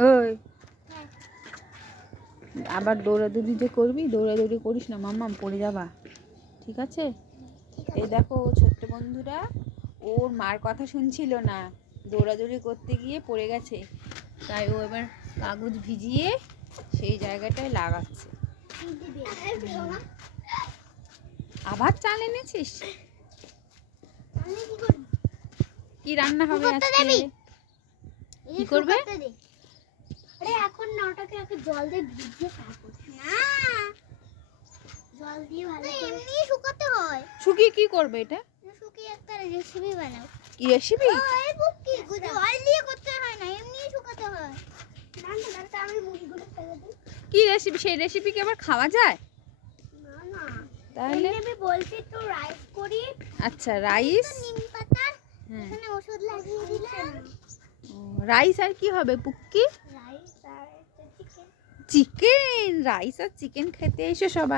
ওই আবার দৌড়াদৌড়ি যে করবি, দৌড়াদৌড়ি করিস না মাম্মাম, পড়ে যাবা, ঠিক আছে? এই দেখো ছোট্ট বন্ধুরা ওর মার কথা শুনছিল না, দৌড়াদৌড়ি করতে গিয়ে পড়ে গেছে, তাই ও এবার কাগজ ভিজিয়ে সেই জায়গাটায় লাগাচ্ছে। আবার চাল এনেছিস? কি রান্না হবে আজকে? কি করবে? আরে এখন না, ওটাকে আগে জল দিয়ে ভিজিয়ে তারপর না, জল দিয়ে ভালো করে এমনি শুকাতে হয়। শুকিয়ে কি করবে এটা? শুকিয়ে একটা রেসিপি বানাও। কি রেসিপি? এই বুক কি জল দিয়ে করতে হয় না, এমনি শুকাতে হয়। না না দাদা, আমি মুড়িগুলো ফেলে দিই। কি রেসিপি? সেই রেসিপি কি আবার খাওয়া যায়? না না, তাহলে আমি বলছি তো রাইস করি। আচ্ছা রাইস, নিম পাতা এখানে ওষুধ লাগিয়ে দিলাম। রাইস আর কি হবে পুক্কি? রাইস আর চিকেন। চিকেন, রাইস আর চিকেন খেতে এসো সবাই।